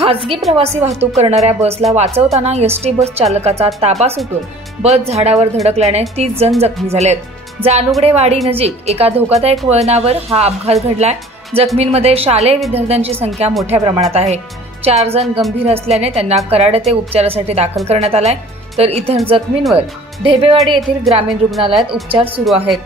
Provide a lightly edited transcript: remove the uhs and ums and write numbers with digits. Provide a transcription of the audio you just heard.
खासगी प्रवासी वाहतूक करणाऱ्या बसला वाचवताना एसटी बस चालकाचा ताबा सुटून बस झाडावर धडकल्याने 30 जण जखमी झालेत। जानुगडे वाडी नजीक एका धोकादायक वळणावर हा अपघात घडलाय। जखमींमध्ये शालेय विद्यार्थ्यांची संख्या मोठ्या प्रमाणात आहे। 4 जण गंभीर असल्याने त्यांना कराड येथे उपचारासाठी दाखल करण्यात आलाय, तर इतर जखमींवर ढेबेवाडी येथील ग्रामीण रुग्णालयात उपचार सुरू आहेत।